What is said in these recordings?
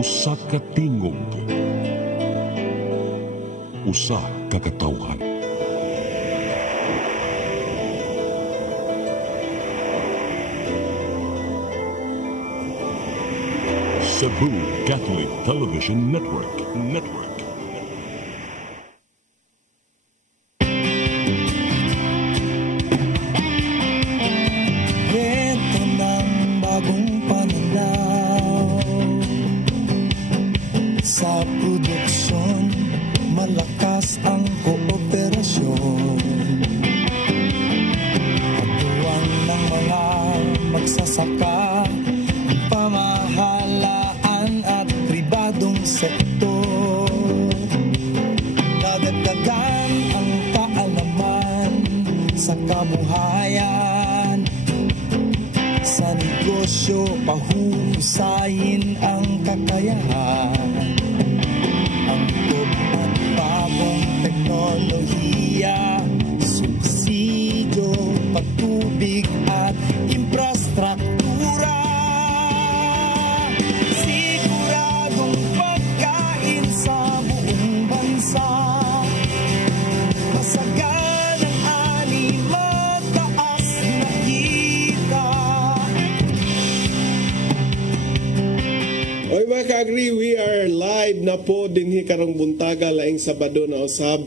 Usa ka tingog, usa ka katawhan. Cebu Catholic Television Network. Ito ng bagong pananaw sa produksyon, malakas ang kooperasyon. Katuwang ng mga magsasaka, pamahalaan at pribadong sektor. Dadagdagan ang kaalaman sa kabuhayan, sa negosyo pahuhusayin ang kakayahan. Ang at bagong teknolohiya, subsidyo, pagtubig at infrastruktura. Siguradong pagkain sa buong bansa. Masagan ang ani, mataas na kita. Oy mga ka-agri, we are live na po dinhi karong buntaga laing Sabado na usab,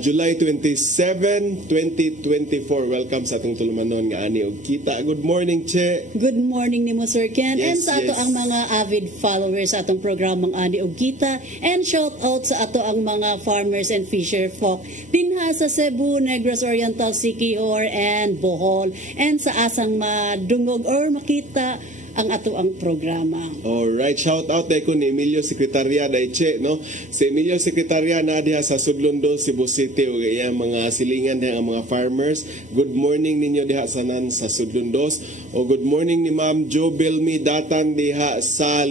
July 27, 2024. Welcome sa atong tulumanon nga ani og kita. Good morning, Che. Good morning nimo Sir Ken, and Yes, sa ato yes. ang mga avid followers sa atong programang Ani og Kita, and shout out sa ato ang mga farmers and fisher folk dinha sa Cebu, Negros Oriental, Siquijor and Bohol, and sa asang madungog or makita ang ato ang programa. Alright, shout out day ko ni Emilio Secretaria day Che, no? Si Emilio Secretaria na diha sa Sudlondo, Cebu City, ug iyang mga silingan diha ang mga farmers. Good morning ninyo diha sanan sa Sudlondos. O good morning ni Ma'am Jobelmi Datan diha sa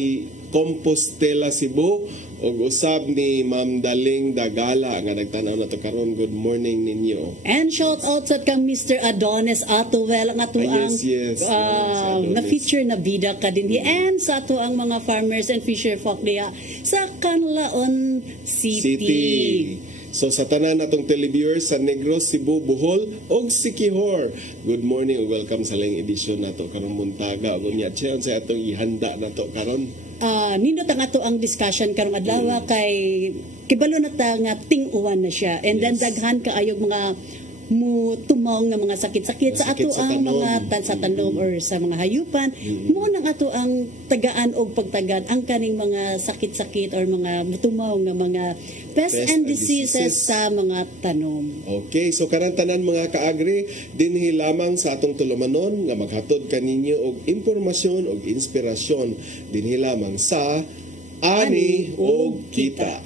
Compostela, Cebu. Og usab ni Ma'am Daling Dagala nga nagtanaw na to karon. Good morning ninyo. And shout out sa kang Mr. Adonis Atuvel nga ato ang yes. Si Adonis. na-feature na bida ka din and sa ato ang mga farmers and fisher folk diha sa Canlaon City. So sa tanan natong televiewers sa Negros, Cebu, Bohol ug Siquijor. Good morning ug welcome sa laing edisyon nato karong buntaga. Ug unya cheon sa atong ihanda nato karon. Nindot ang ato ang discussion karong adlaw kay kibalo na ta nga ting-uwan na siya, and then daghan kaayog mga tumong nga mga sakit-sakit sa ato ang mga sa tanom or sa mga hayupan. Mo nang ato ang tagaan og pagtagad ang kaning mga sakit-sakit or mga tumong nga mga pests and diseases sa mga tanom. Okay, so karang tanan mga kaagri dinhi lamang sa atong tulumanon nga maghatod kaninyo og impormasyon og inspirasyon dinhi lamang sa Ani og Kita.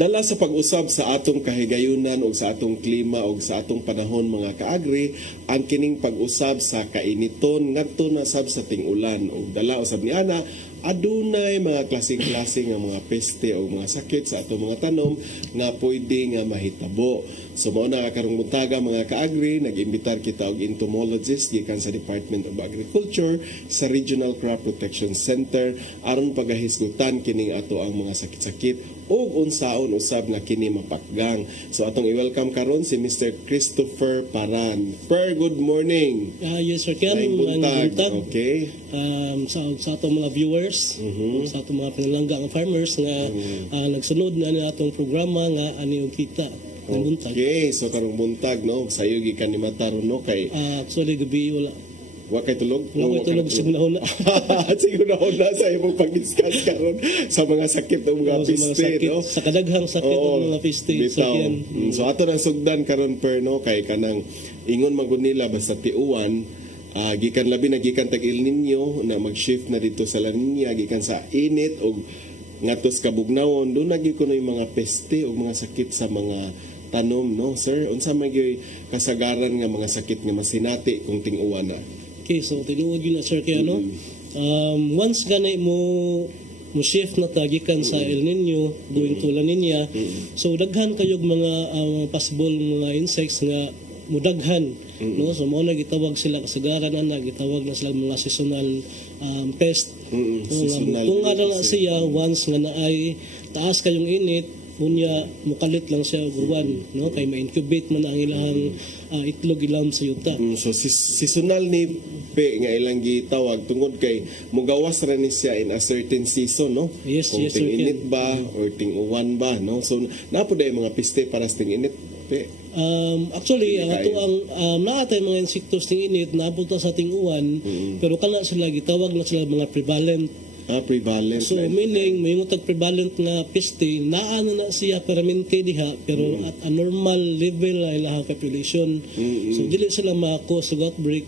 Dala sa pag-usab sa atong kahigayunan o sa atong klima o sa atong panahon mga kaagri, ang kining pag-usab sa kainiton ngadto na sab sa ting-ulan o dala usab ni ana adunay mga klaseng-klaseng nga mga peste o mga sakit sa atong mga tanom nga pwede nga mahitabo. So mao na karong buntaga mga kaagri, nag-imbitar kita og entomologist gikan sa Department of Agriculture sa Regional Crop Protection Center aron pagahisgutan kining ato ang mga sakit-sakit o unsaon usab nga kini mapakgang. So atong i-welcome karon si Mr. Christopher Paran. Good morning. Yes, Sir Ken. Buntag. Okay. Sa atong mga viewers, sa atong mga pangalangga nga farmers nga nagsunod na atong programa nga Ani og Kita. Okay, so karong buntag no, sayo gikan ni Mataron no kay actually gabi wala. Wa kay tulog? Wala kay tulog siguro na. Siguro na sa imong pag-discuss karon sa mga sakit o mga piste, no? Sa kadaghang sakit ng mga piste. So ato nang sugdan karon per no kay kanang ingon man gud nila basta tiuan, gikan labi na gikan tag El Nino na mag-shift na dito sa La Nina gikan sa init o ngatos kabugnawon do nagi kuno yung mga peste o mga sakit sa mga tanom, no sir? Unsa may kasagaran nga mga sakit nga masinati kung ting-uwan na? Okay, so tinuod yun na Sir kaya no? Once ganay mo shift na tagikan sa El Nino going to La Nina, so daghan kayog mga possible mga insects nga mudaghan, no? So mao na gitawag sila kasagaran ana, gitawag na sila mga seasonal pest. Seasonal Kung nga na pest, siya once nga naay taas kayong init, unya mukalit lang siya og uwan, no? Kay ma-incubate man ang ilahang itlog ilam sa yuta. So seasonal ni pe nga ilang gitawag tungod kay mugawas ra ni siya in a certain season, no? Yes, Kung yes, sir, ting-init ba or ting-uwan ba, no? So napo day mga piste para sa ting-init pe. Actually, ato ang naatay mga insektos ting init napunta sa ting uwan, pero kana sila gitawag na sila mga prevalent. Prevalent. So meaning may tag prevalent nga peste naano na siya permanente diha pero at a normal level ay lahang population. So dili sila ma-cause og outbreak.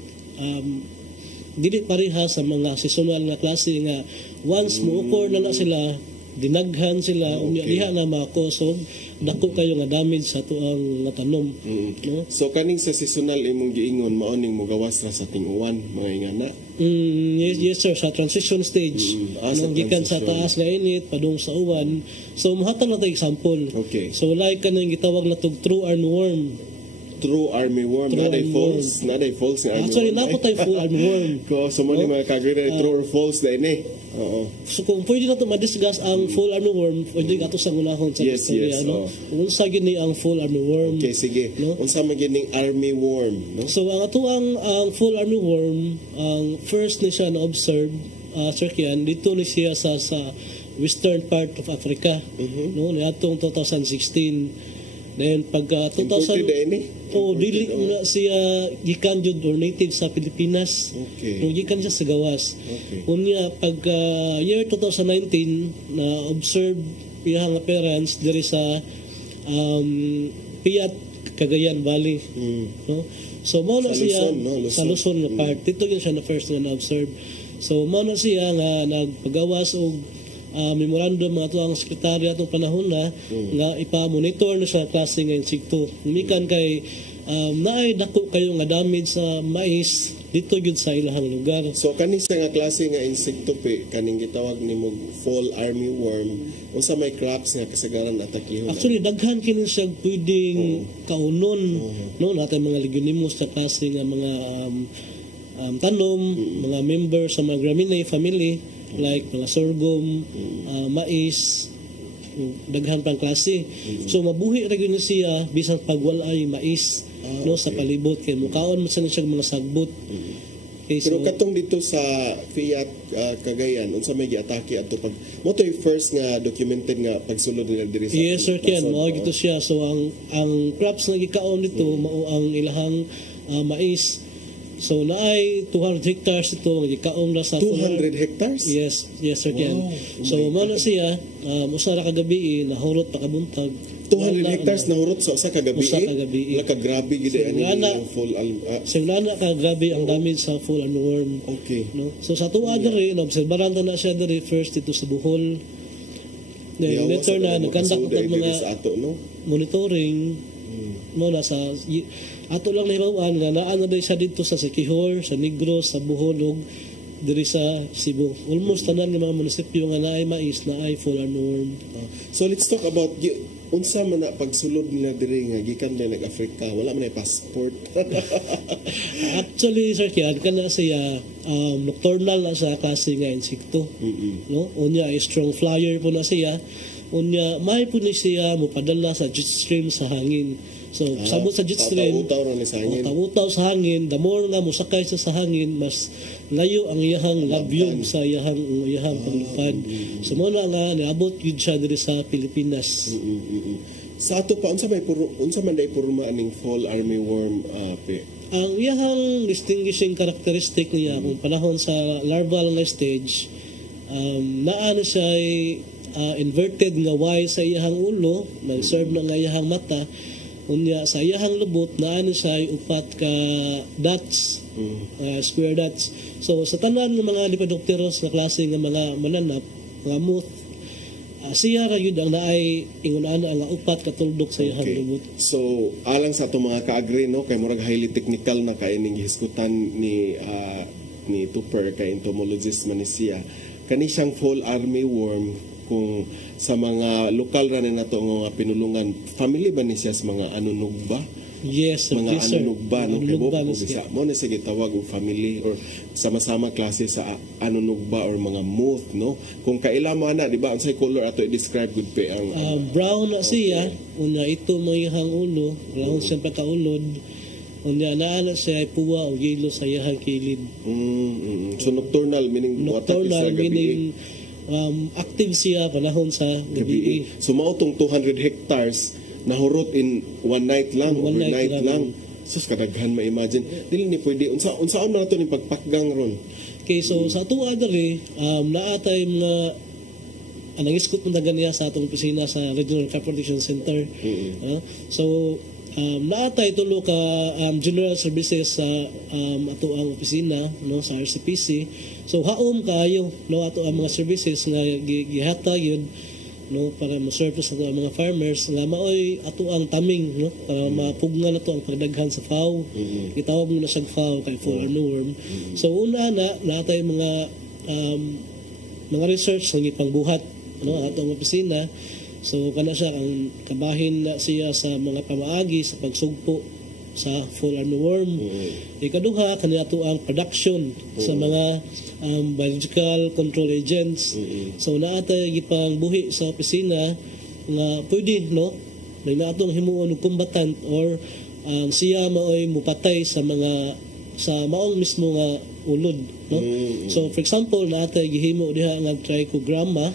Dili pareha sa mga seasonal nga klase nga once mo occur na sila, dinaghan sila, unya diha na ma-cause og dako kayo nga damage sa tuang nga tanom. No? So kaning sa seasonal imong giingon mao ning mogawas ra sa ting-uwan mga ingana. Yes sir, sa transition stage. Sa Gikan sa transition. taas nga init padung sa uwan. So mahatag na tayo example. Okay. So like kanang gitawag na tog true armyworm. True armyworm, True naday armyworm. false, naday false nga armyworm. Actually napo tayo full armyworm. Ko so mo ni mga kagri true or false na ini. Oo. So kung pwede na ito ma-discuss ang full armyworm, pwede ato sa unahon sa Yes, istorya, yes, no? oo. Kung sa gini ang full armyworm. Okay, sige. No? Unsa man gining armyworm, no? So ang ato ang full armyworm, ang first ni siya na observe, Sir Kian, dito ni siya sa western part of Africa, no? Niadtong 2016. Then pagka Imported na ini? dili na siya gikan jud or native sa Pilipinas. Okay. Nung gikan siya sa gawas. Okay. Unya pagka year 2019 na observe iyang appearance diri sa Piat Cagayan Valley. No? So mao na Sa siya Luzon, no? Luzon. sa Luzon nga part. Dito yun siya na first nga na-observe. So mao na siya nga nagpagawas og memorandum mga ang sekretary atong panahon na nga ipa-monitor na siya klase nga insekto. Mikan kay naay dako kayo nga damage sa mais dito gyud sa ilahang lugar. So kani sa nga klase nga insekto pe kaning gitawag nimo fall armyworm unsa may crops nga kasagaran atakihon. Actually daghan kini siya pwedeng kaunon, no, natay mga leguminous sa klase nga mga tanom, mga member sa mga Gramineae family like mga sorghum, mais, daghan pang klase. So mabuhi ra gyud siya bisan pag walay mais no sa palibot kay mukaon man siya mga sagbot. Okay, Pero katong dito sa Fiat Cagayan unsa may giatake adto pag mo to yung first nga documented nga pagsulod nila diri sa yes sir Ken, Luzon, mao no? gito siya. So ang crops nga gikaon dito mao ang ilahang mais. So naay 200 hectares ito nga gikaon na sa 200 hectares? Yes sir Ken. Wow. So mao na siya usa ra ka gabi nahurot pa kabuntag. 200 hectares na hurot sa usa ka gabi. Usa ka gabi. Wala ka grabe gid So, ani ngana- yung full Simulana ka grabe ang damage sa full armyworm. okay. No? So sa tuwa diri naobserbaran na siya diri first dito sa Bohol. Then Yawa later sa na mga nagkandak kasuday og diri mga sa ato no. monitoring no nasa ato lang nahibawan nga naa na siya dito sa Siquijor, sa Negros, sa Bohol ug diri sa Cebu. Almost tanan ng mga munisipyo nga naay mais na ay full armyworm. So let's talk about unsa man na pagsulod nila diri nga gikan na nag-Africa wala man ay passport. Actually sir Kian kana siya nocturnal na sa klase nga insekto. No? Unya ay strong flyer po na siya. Unya may po ni siya mopadala sa jet stream sa hangin. So sabot sa jet stream, Taw-taw ra ni sa hangin. taw-taw sa hangin, the more nga musakay siya sa hangin, mas layo ang iyahang labyog sa iyahang paglupad. So mo na nga niabot gyud siya diri sa Pilipinas. Sa ato pa unsa man day purma aning fall armyworm pe. Ang iyahang distinguishing characteristic niya kung panahon sa larval nga stage, naano siya inverted nga Y sa iyahang ulo, nag-serve na nga iyahang mata, unya sa iyahang lubot naano siya upat ka dots, square dots. So sa tanan ng mga Lepidopteros nga klase nga mga mananap, mga moth, siya ra yun ang naay ingunaan nga upat ka tuldok sa iyahang lubot. So alang sa atong mga kaagri no kay murag highly technical na kay ning hisgutan ni Tupper kay entomologist man ni siya. Kani siyang fall armyworm kung sa mga lokal ra na nato nga pinulungan family ba ni siya sa mga anunog ba Yes, sir. mga Yes, sir. anunugba no kay Anunugba, Bob Miss bisa mo na sige tawag og family or sama-sama klase sa anunugba or mga moth no kung kaila mo ana di ba unsay color ato i-describe gud pe ang Brown na siya, unya ito mo iyang ulo, brown siya pagkaulod, unya naana siya ay puwa o yelo sa iyang kilid. So nocturnal meaning Nocturnal sa gabi, meaning active siya panahon sa gabi. So mao tong 200 hectares nahurot in one night lang, One night overnight lang. Sus kadaghan ma-imagine. Dili ni pwede unsaon na nato ni pagpakgang ron. Okay, so sa tuwa diri, naatay mga nangiskot man ganiya sa atong opisina sa Regional Crop Protection Center. So naatay tulo ka general services sa ato ang opisina no sa RCPC. So haom kaayo no ato ang mga services nga gihatag yun no para mo-serve sa ato ang mga farmers nga maoy ato ang taming no para mapugna nato ang pagdaghan sa FAO. Gitawag mo na siyang FAO kay fall armyworm. So una na natay mga research nga gipangbuhat no ato ang opisina. So kana siya ang kabahin na siya sa mga pamaagi sa pagsugpo sa fall armyworm. Ikaduha kanila ato ang production sa mga biological control agents. So naatay gipang buhi sa opisina nga pwede no na atong himuon og combatant or siya maoy mupatay sa mga sa maong mismo nga ulod no. So for example naatay gihimo diha nga trichogramma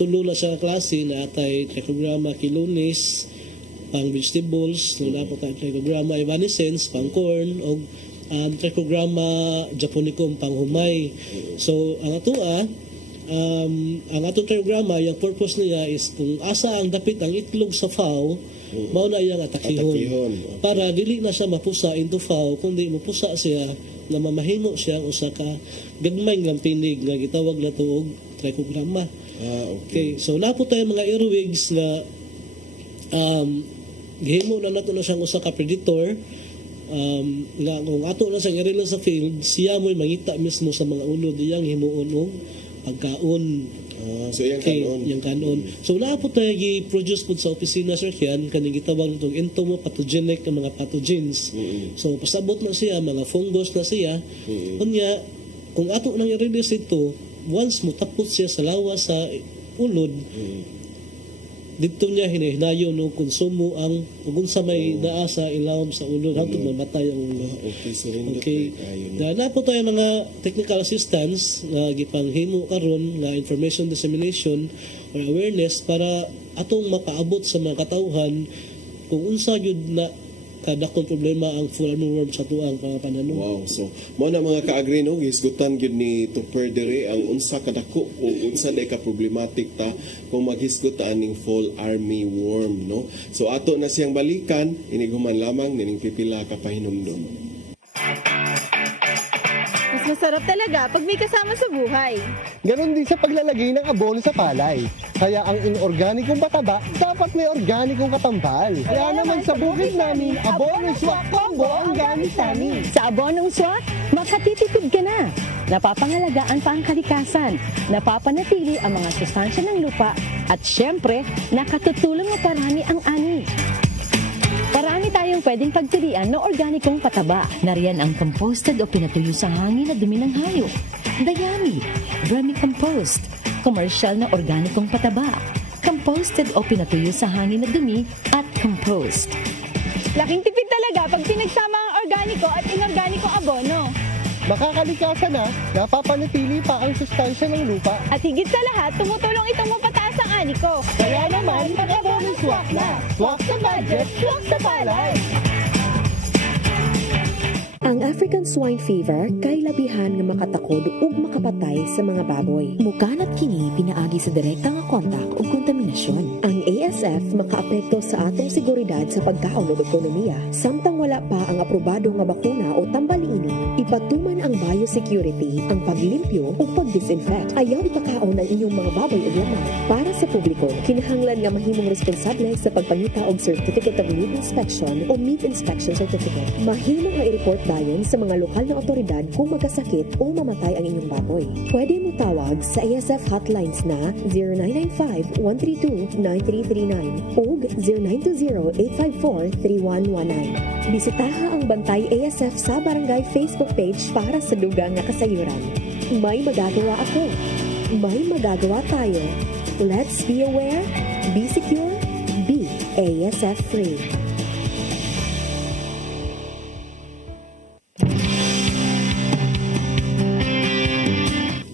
tulo na sa klase naatay trichogramma kilonis pang vegetables wala po ka trichogramma evanescens pang corn o trichogramma japonicum pang humay. So ang atong trichogramma yung purpose niya is kung asa ang dapit ang itlog sa FAO mao na iyang atakihon para dili na siya mapusa into FAO kundi mapusa siya na mamahimo siya ang usa ka gagmay nga pinig nga gitawag nato og trichogramma. Okay, so napo tayo mga earwigs na gihimo na nato na siyang usa ka predator nga kung ato na siyang irela sa field siya mo'y mangita mismo sa mga ulod iyang himuon og pagkaon. So yung kanon. So napo tayo gi-produce pud sa opisina sir yan kaning gitawag nitong entomopathogenic nga mga pathogens. So pasabot na siya mga fungus na siya. Unya kung ato nang i-release ito once mo tapos siya sa lawas sa ulod dito niya hinahinayon no konsumo ang kung sa may naa sa ilawom sa ulod hangtod mamatay ang ulo. Okay. Na po tayo mga technical assistance nga gipanghimo karon nga information dissemination or awareness para atong makaabot sa mga katawhan kung unsa gyud na kadakong problema ang fall armyworm sa tuang pangapanan. Wow. So mo na mga kaagri no hisgutan gyud ni Tupper diri ang unsa kadako o unsa day ka problematic ta kung maghisgot aning fall armyworm no. So ato na siyang balikan iniguman lamang nining pipila ka pahinumdom. Mas masarap talaga pag may kasama sa buhay. Ganon din sa paglalagay ng abono sa palay. Kaya ang inorganikong pataba, dapat may organikong katambal. Kaya naman sa bukid namin, Abonong Swak Combo ang gamit namin. Sa Abonong Swak, makatitipid ka na. Napapangalagaan pa ang kalikasan, napapanatili ang mga sustansya ng lupa, at syempre, nakatutulong na parami ang ani. Parami tayong pwedeng pagpilian na organikong pataba. Nariyan ang composted o pinatuyo sa hangin na dumi ng hayop, dayami, vermicompost, commercial na organikong pataba, composted o pinatuyo sa hangin na dumi, at compost. Laking tipid talaga pag pinagsama ang organiko at inorganikong abono. Makakalikasan na, napapanatili pa ang sustansya ng lupa. At higit sa lahat, tumutulong itong mapataas ang ani ko. Kaya naman, mag-Abonong Swak na. Swak sa budget, swak sa palay. Ang African swine fever kay labihan nga makatakod ug makapatay sa mga baboy. Mukanat kini pinaagi sa direkta nga kontak ug kontaminasyon. Ang ASF makaapekto sa atong seguridad sa pagkaon ug ekonomiya samtang wala pa ang aprobado nga bakuna o tambaliini. Ipatuman ang biosecurity, ang paglimpyo ug pagdisinfect. Ayaw ipakaon ang inyong mga baboy ug lamang. Para sa publiko, kinahanglan nga mahimong responsable sa pagpangita og Certificate of Meat Inspection o Meat Inspection Certificate. Mahimo nga i-report Pagpadayon sa mga lokal na otoridad kung magkasakit o mamatay ang inyong baboy. Pwede mo tawag sa ASF hotlines na 0995-132-9339 o 0920-854-3119. Bisitaha ang Bantay ASF sa Barangay Facebook page para sa dugang nga kasayuran. May magagawa ako. May magagawa tayo. Let's be aware, be secure, be ASF free.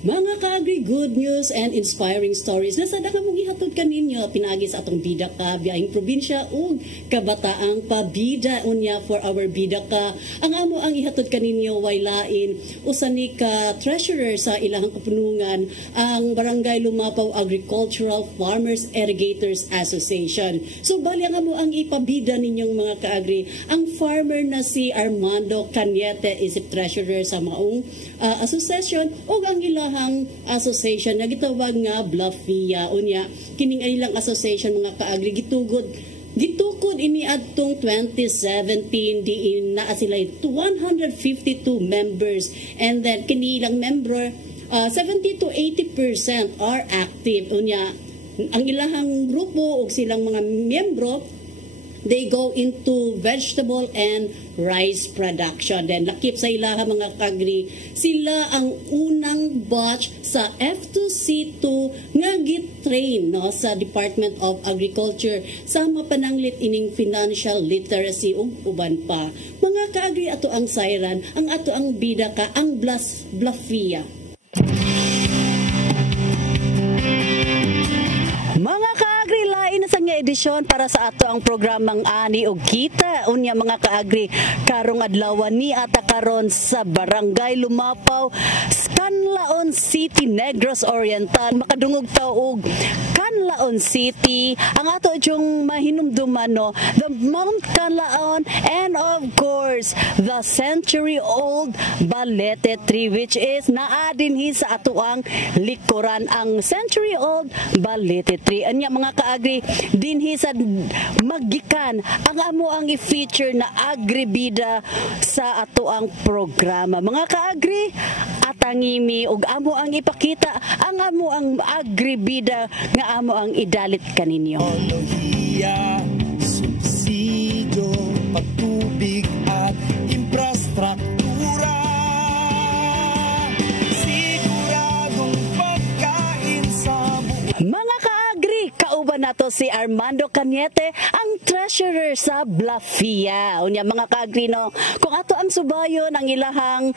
Mga kaagri, good news and inspiring stories na sada ka mong ihatod kaninyo pinagi sa atong bida ka biyahing probinsya ug kabataang pabida unya for our bida ka. Ang amo ang ihatod kaninyo way lain usa ni ka treasurer sa ilahang kapunungan ang Barangay Lumapaw Agricultural Farmers Irrigators Association. So bali ang amo ang ipabida ninyong mga kaagri ang farmer na si Armando Cañete isip treasurer sa maong association ug ang ilahang association na gitawag nga Bluffia unya kining ilang association mga kaagri gitukod ini adtong 2017 diin naa sila 252 members and then kini ilang member 70 to 80% are active unya ang ilahang grupo ug silang mga miyembro they go into vegetable and rice production. Then lakip sa ilaha mga kagri, sila ang unang batch sa F2C2 nga gitrain no sa Department of Agriculture sa mapananglit ining financial literacy ug uban pa. Mga kagri ato ang sayran, ang ato ang bida ka ang Bluffia. Mga kaagri, lain na sa nga edisyon para sa ato ang programang Ani og Kita. Unya mga kaagri, karong adlaw ni ata karon sa Barangay Lumapaw, Canlaon City, Negros Oriental. Makadungog taw og Canlaon City. Ang ato yung mahinumduman no, the Mount Canlaon and of course, the century-old Balete tree which is naa dinhi sa ato ang likuran ang century-old Balete tree. Anya mga kaagri dinhi sa magikan ang amo ang i-feature na agribida sa ato ang programa. Mga kaagri atangimi ug amo ang ipakita ang amo ang agribida nga amo ang idalit kaninyo. Teknolohiya, subsidio, patubig at infrastruktura. Siguradong pagkain sa mga kaagri, kauban nato si Armando Cañete, ang treasurer sa Bluffia. Unya mga kaagri no, kung ato ang subayon ang ilahang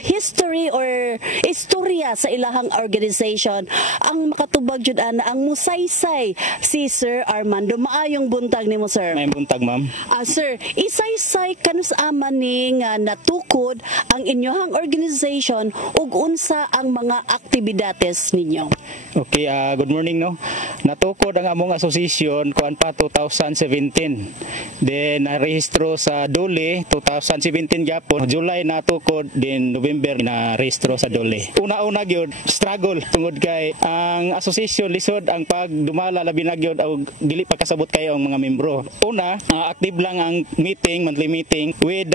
history or istorya sa ilahang organization, ang makatubag jud ana ang musaysay si Sir Armando. Maayong buntag nimo sir. May buntag ma'am. Sir, isaysay kanus aman ning natukod ang inyohang organization ug unsa ang mga aktibidades ninyo. Okay, good morning no. Natukod ang among association kuan pa 2017. Then narehistro sa Dole 2017 gyapon. July natukod din November na rehistro sa Dole. Una-una gyud struggle tungod kay ang association lisod ang pagdumala labi na gyud og dili pa kasabot kayo ang mga membro. Una, active lang ang meeting, monthly meeting with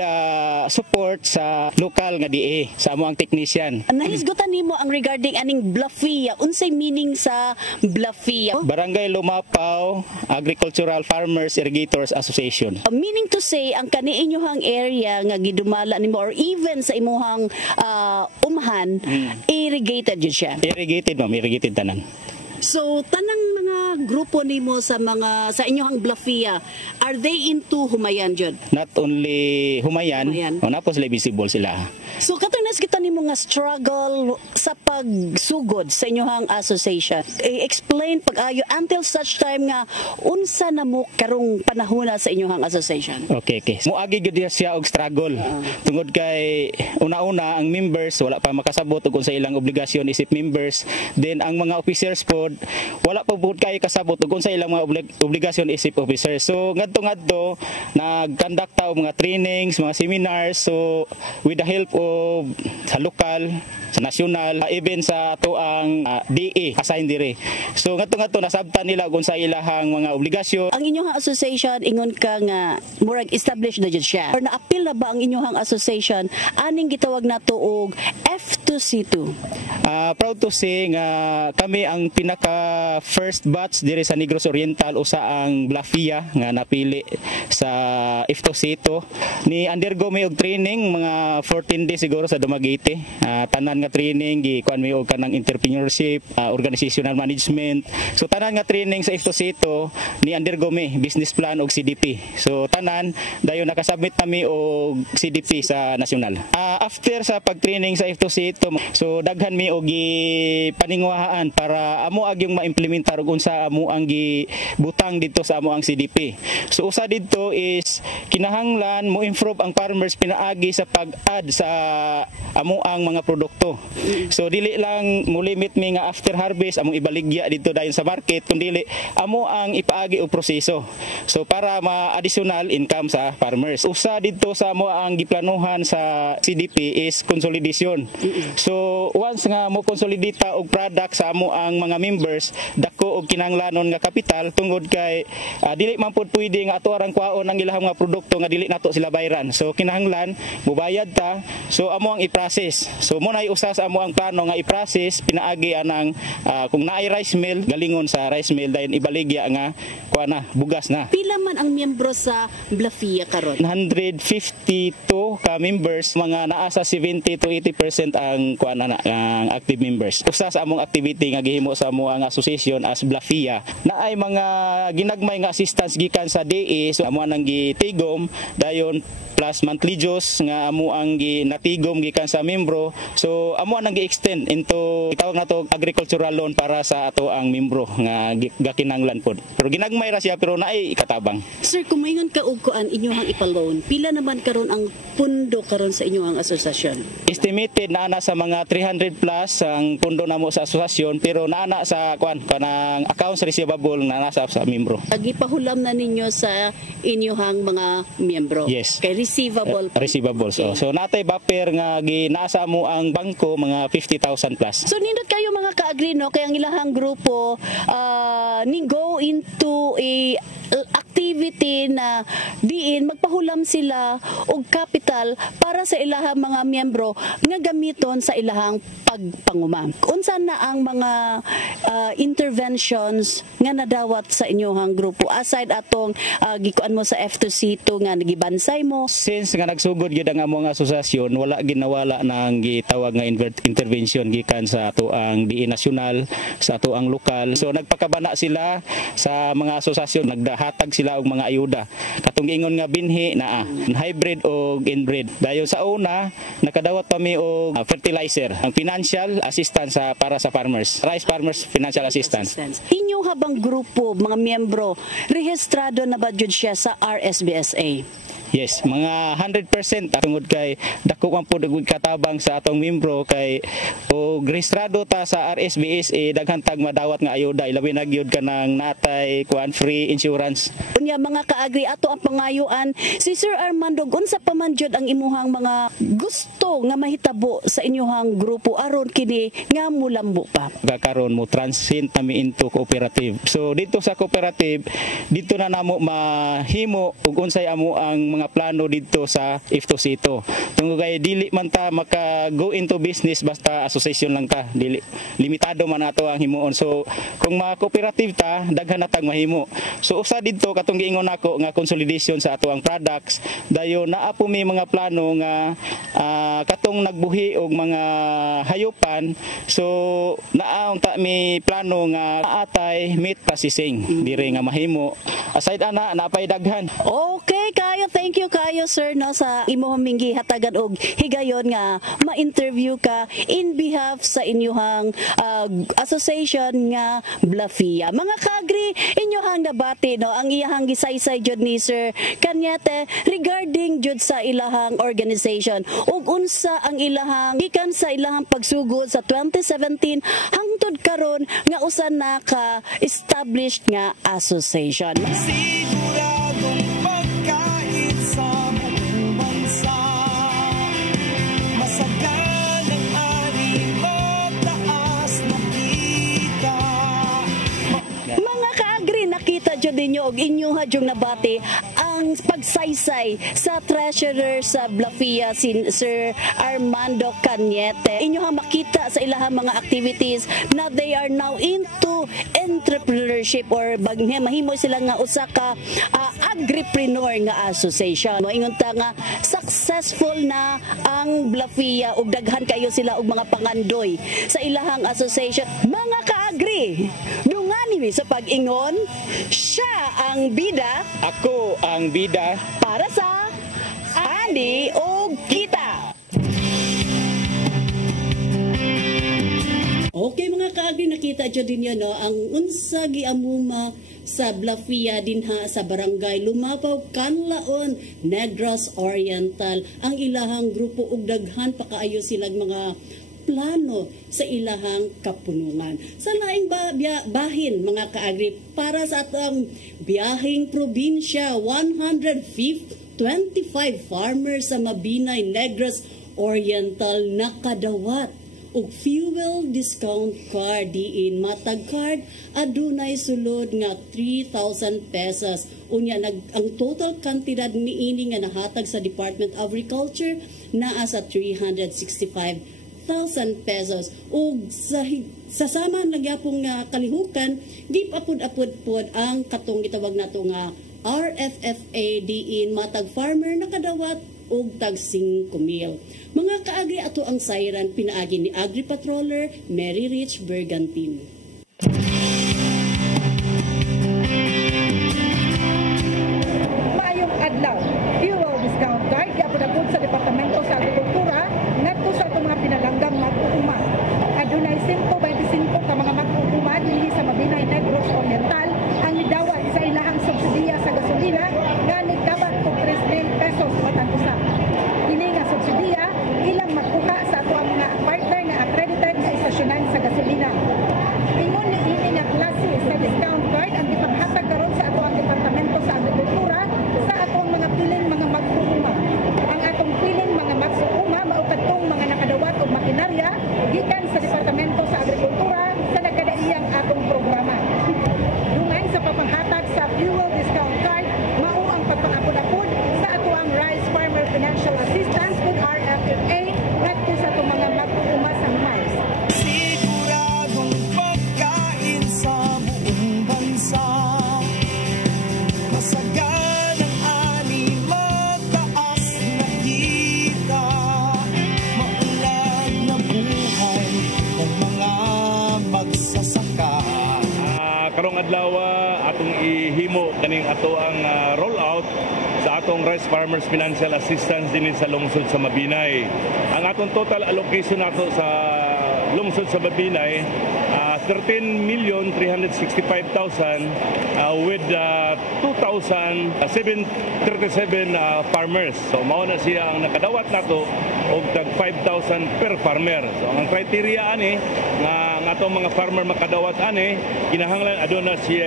support sa local nga DA sa amo ang technician. Nahisgutan nimo ang regarding aning Bluffia. Unsay meaning sa Bluffia? Barangay Lumapaw Agricultural Farmers Irrigators Association. Meaning to say ang kani inyohang area nga gidumala nimo or even sa imuhang umahan irrigated yun siya. Irrigated ma'am, irrigated tanan. So tanang mga grupo nimo sa inyohang Bluffia, are they into humayan jud? Not only humayan. Napos sila visible sila. So katunas kita nimo nga struggle sa pagsugod sa inyohang association. Explain pag-ayo until such time nga unsa na mo karong panahona sa inyohang association. Okay. Moagi gid siya og struggle. Tungod kay una-una ang members wala pa makasabot og unsa ilang obligasyon isip members. Then ang mga officers po wala pa pud kayo kasabot ug unsa ilang mga obligasyon isip officer. So ngadto nag-conduct ta og mga trainings, mga seminars, so with the help of sa lokal, sa nasyonal, even sa ato ang DE assigned dire. So ngadto nasabtan nila kung sa ilahang mga obligasyon. Ang inyong association ingon ka nga murag established na jud siya. Or na-appeal na ba ang inyong association aning gitawag nato og F2C2? Proud to say nga kami ang pinaka first batch dire sa Negros Oriental usa ang Blafia nga napili sa F2C2. Ni undergo mi og training mga 14 days siguro sa Dumaguete. Tanan nga training gikuan mi og kanang entrepreneurship, organizational management. So tanan nga training sa F2C2 ni undergo mi business plan og CDP. So tanan dayon nakasubmit nami og CDP sa nasyonal. After sa pag-training sa F2C2, so daghan mi og paningwahaan para amo ag yung ma-implementar og unsa amo ang gibutang dito sa amo ang CDP. So usa dito is kinahanglan mo improve ang farmers pinaagi sa pag-add sa amo ang mga produkto. So dili lang mo limit mi nga after harvest among ibaligya dito dayon sa market, kundi amo ang ipaagi og proseso. So para ma-additional income sa farmers. Usa dito sa amo ang giplanuhan sa CDP is consolidation. So once nga mo konsolidita og product sa amo ang mga members, dako og kinahanglanon nga kapital tungod kay dili man pud pwede nga ato arang kwaon ang ilahang mga produkto nga dili nato sila bayran. So kinahanglan mubayad ta, so amo ang i-process. So mo nay usa sa amo ang plano nga i-process pinaagi anang kung naay rice mill galingon sa rice mill dayon ibaligya nga kuan na bugas na. Pila man ang miyembro sa Blafia karon? 152 ka members, mga naa sa 70 to 80% ang kuan na ang active members. Usa sa among activity nga gihimo sa amo ang association as Blafia na ay mga ginagmay nga assistance gikan sa DE, so amo nang gitigom dayon plus monthly dues nga amo ang ginatigom gikan sa membro. So amo nang gi-extend into tawag nato agricultural loan para sa ato ang membro nga gakinanglan pod. Pero ginagmay ra siya pero naay katabang. Sir, kung mayngon ka og kuan inyong ipaloan, pila naman karon ang pundo karon sa inyong asosasyon? Estimated na ana sa mga 300 plus ang pundo namo sa asosasyon, pero naana sa kuan kanang accounts receivable na nasa sa membro. Gipahulam na ninyo sa inyong mga miyembro. Yes. Kay receivable. Receivables. Okay. So natay buffer nga ginasa mo ang bangko mga 50,000 plus. So nindot kayo mga ka-agree no kay ang ilahang grupo ni go into a activity na diin magpahulam sila og capital para sa ilahang mga miyembro nga gamiton sa ilahang pagpanguma. Unsa na ang mga interventions nga nadawat sa inyong grupo aside atong gikuan mo sa F2C2 nga nagibansay mo? Since nga nagsugod gyud ang among asosasyon, wala ginawala nang gitawag nga intervention gikan sa ato ang DE nasyonal, sa ato ang lokal. So nagpakabana sila sa mga asosasyon, nagdahatag sila og mga ayuda. Katong ingon nga binhi na hybrid o inbred. Dayon sa una nakadawat pa mi og fertilizer, ang financial assistance para sa farmers. Rice Farmers Financial Assistance. Inyo habang grupo, mga miyembro, rehistrado na ba jud siya sa RSBSA? Yes, mga 100% tungod kay dako man pud katabang sa atong membro kay og rehistrado ta sa RSBSA daghan tag madawat nga ayuda ilabi na gyud kanang natay kuan free insurance. Unya mga kaagri ato ang pangayuan si Sir Armando unsa pa man jud ang imuhang mga gusto nga mahitabo sa inyong grupo aron kini nga mulambo pa. Karon mo transcend nami into cooperative. So dito sa cooperative dito na namo mahimo og unsay amo ang mga plano dito sa F2C2. Tungod kay dili man ta maka go into business basta association lang ta. Dili limitado man ato ang himuon. So kung ma-cooperative ta daghan na tag mahimo. So usa dito katong giingon nako nga consolidation sa ato ang products. Dayon naa po may mga plano nga katong nagbuhi og mga hayupan. So naa ta may plano nga atay meat processing dire nga mahimo. Aside ana napay daghan. Okay kayo, thank you kayo sir no sa imong minggi hatagan og higayon nga ma-interview ka in behalf sa inyong association nga Blavia. Mga kaagri, inyohang nabati no ang iyahang gisaysay jud ni Sir Cañete regarding jud sa ilahang organization ug unsa ang ilahang gikan sa ilahang pagsugod sa 2017 hangtod karon nga usa na ka established nga association. Siguradong pagkain sa buong bansa, masaganang ari, mataas na kita. Mga kaagri, nakita dyan ninyo og inyong hadyong nabati ang pagsaysay sa treasurer sa Blavia si Sir Armando Cañete. Inyong makita sa ilahang mga activities na they are now into entrepreneurship or mahimo sila nga usa ka agripreneur nga association. Moingon ta nga successful na ang Blavia ug daghan kayo sila og mga pangandoy sa ilahang association. Mga kaagri, dungani mi sa pag-ingon, siya ang bida, Ako ang bida. para sa Ani o Kita. Okay mga kaagri, nakita dyan din yan, no? Ang unsa giamuma sa Blavia dinha sa barangay Lumapaw, Canlaon, Negros Oriental. Ang ilahang grupo ug daghan pa kaayo silang mga plano sa ilahang kapunungan. Sa laing bahin mga kaagri, para sa atong biyaheng probinsya, 125 farmers sa Mabinay, Negros Oriental nakadawat og fuel discount card diin matag card adunay sulod nga 3,000 pesos. Unya ang total kantidad niini nga nahatag sa Department of Agriculture naa sa 365,000 pesos. Ug sa sama nagyapong kalihukan gipapud-apud pod ang katong gitawag nato nga RFFA diin matag farmer nakadawat og tag 5,000. Mga kaagri, ato ang siren pinaagi ni Agri Patroller Mary Rich Bergantin. Maayong adlaw, fuel discount card giapod-apod sa Departamento sa Agrikultura ngadto sa atong mga pinalanggang mag-uuma. Adunay 125 ka mga mag-uuma dinhi sa Mabinay, Negros Oriental ang nidawat sa ilahang subsidiya sa gasolina nga nigkabat og 3,000 pesos matag usa. Kini nga subsidiya ilang makuha sa ato ang mga partner nga accredited sa istasyonan sa gasolina. Ingon ni ini nga klase sa discount card ang gipanghatag karon sa ato ang Departamento sa Agrikultura sa atong mga piling mga mag-uuma. Ang atong piling mga mag-uuma mao kadtong mga nakadawat og makinarya gikan sa Departamento sa Agrikultura sa nagkadaiyang atong programa. Dungan sa papanghatag sa fuel discount card mao ang pagpangapod-apod sa ato ang Rice Farmer Financial Assistance ug RFFA ngadto sa atong mga mag-uuma sa mais. Siguradong pagkain sa buong bansa, masaganang ani, mataas na kita, maunlad na buhay ng mga magsasaka. Karong adlaw atong ihimo kaning ato ang rollout sa atong Rice Farmers Financial Assistance dinhi sa lungsod sa Mabinay. Ang atong total allocation nato sa lungsod sa Mabinay 13,365,000 with 2,737 farmers. So mao na siya ang nakadawat nato og tag 5,000 per farmer. So ang criteria ani nga atong mga farmer makadawat ani kinahanglan aduna siya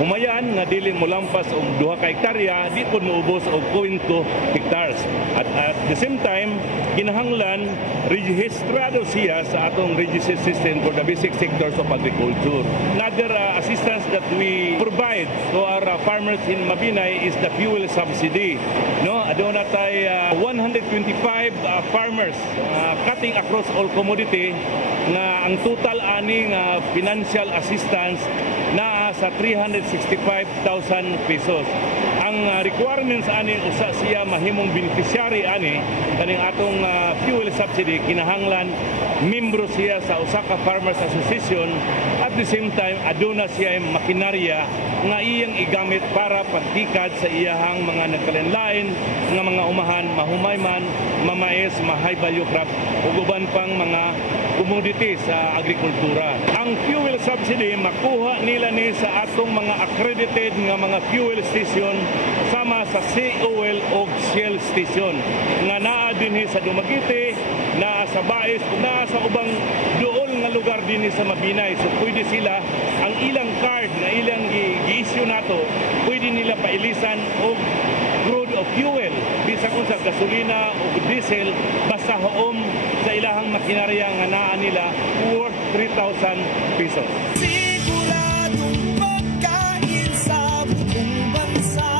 humayan nga dili molampas og 2 ka hektarya, di pud moubos og 20 hectares. At the same time kinahanglan rehistrado siya sa atong register system for the basic sectors of agriculture. Another assistance that we provide to our farmers in Mabinay is the fuel subsidy. No, aduna tay 125 farmers cutting across all commodity nga ang total aning financial assistance na sa 365,000 pesos. Ang requirements ani usa siya mahimong beneficiary ani kaning atong fuel subsidy, kinahanglan membro siya sa usa ka farmers association, at the same time aduna siya makinarya nga iyang igamit para pagtikad sa iyahang mga nagkalinlain nga mga umahan, mahumay man, mamais, high value crops ug uban pang mga commodity sa agrikultura. Ang fuel subsidy makuha nila ni sa atong mga accredited nga mga fuel station sama sa COL o Shell station nga naa dinhi sa Dumaguete, naa sa Baez, naa sa ubang duol nga lugar dinhi sa Mabinay. So pwede sila ang ilang card na ilang gi-issue nato, pwede nila pailisan og crude o fuel bisa kung sa gasolina o diesel basta hoom sa ilahang makinarya nga naa nila worth 3,000 pesos. Siguradong pagkain sa buong bansa,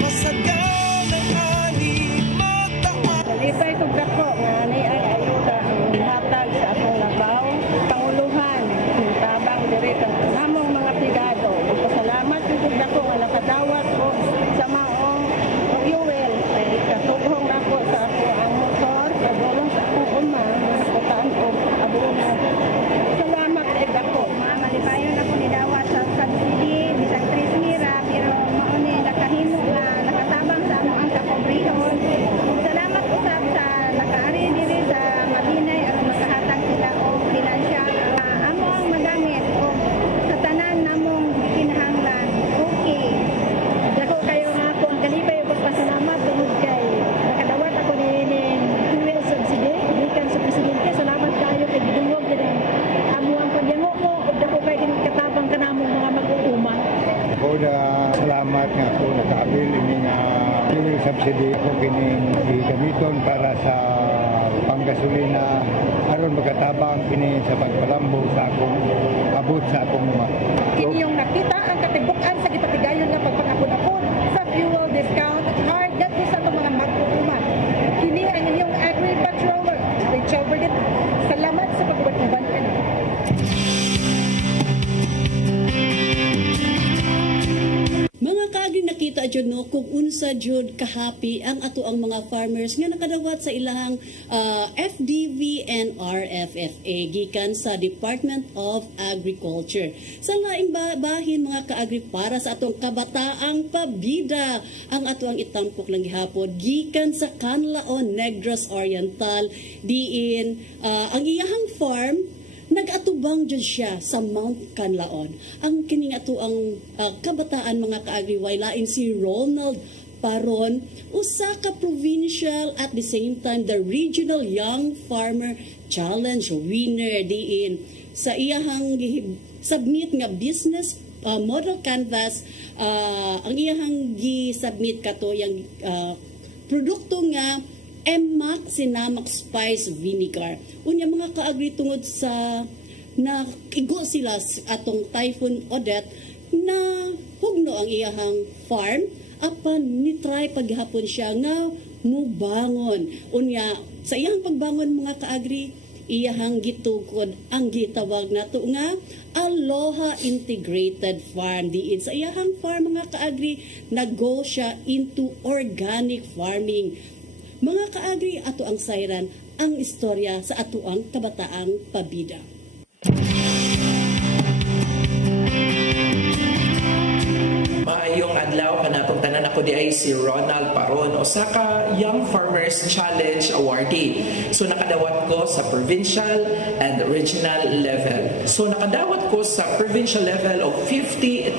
masaganang ani mataas. Malipay kong dako nga niay ayuda ang hatag sa akong labaw, panguluhan, tabang direct ang namong mga pigado. Pasalamat kong dako nga nakadawat ko sa maong fuel. Ay kasughong ako sa ako ang motor, kadulong sa akong uma, nakutaan ko abunan. Salamat kay dako. Malipayon ako ni Dawa sa subsidy, bisag 3 mira, pero mauni nakahimo na nakatabang sa amo ang kapobrehon. Salamat usab sa nakaari diri sa Mabinay aron makahatag sila og financial amo ang magamit o sa tanan namong kinahanglan. Okay. Dako kayo nga ako ang kalipay ug pasalamat tungod kay nakadawat ako ni fuel subsidy gikan sa presidente. Salamat kayo kay gidungog gid amo ang pagyango mo ug dako kay katabang kanamong mga mag-uuma. Ako na salamat nga ako nakaabil ini nga fuel subsidy ko kining gamiton para sa panggasolina aron makatabang kini sa pagpalambo sa akong abot sa akong Kini yung nakita ang katibuk-an sa gipatigayon nga pagpangapon-apon sa fuel discount card dito sa mga mag-uuma. Kini ang inyong agri-patroller, Rachel Bridget. Salamat sa pagbubuan kani. Mga kaagri nakita jud no kung unsa jud kahapi ang ato ang mga farmers nga nakadawat sa ilahang FDV and RFFA gikan sa Department of Agriculture. Sa laing bahin mga kaagri para sa atong kabataang pabida ang ato ang itampok lang gihapon gikan sa Canlaon, Negros Oriental diin ang iyahang farm nag-atubang dyan siya sa Mount Canlaon. Ang kining ato ang kabataan mga kaagriway lain si Ronald Paron, usa ka provincial at the same time the Regional Young Farmer Challenge winner diin sa iyahang submit nga business model canvas. Ang iyahang gi-submit kato yung produkto nga MMAC Sinamak Spice Vinegar. Unya mga kaagri tungod sa nakigo sila atong Typhoon Odette na hugno ang iyahang farm apan ni-try paghapon siya nga mubangon. Unya sa iyang pagbangon mga kaagri iyahang gitukod ang gitawag nato nga Aloha Integrated Farm. Diin sa iyahang farm mga kaagri nag-go siya into organic farming. Mga kaagri, ato ang sayran ang istorya sa ato ang kabataang pabida. Maayong adlaw kanatong tanan, ako di ay si Ronald Paron, usa ka Young Farmers Challenge awardee. So nakadawat ko sa provincial and regional level. So nakadawat ko sa provincial level of 50,000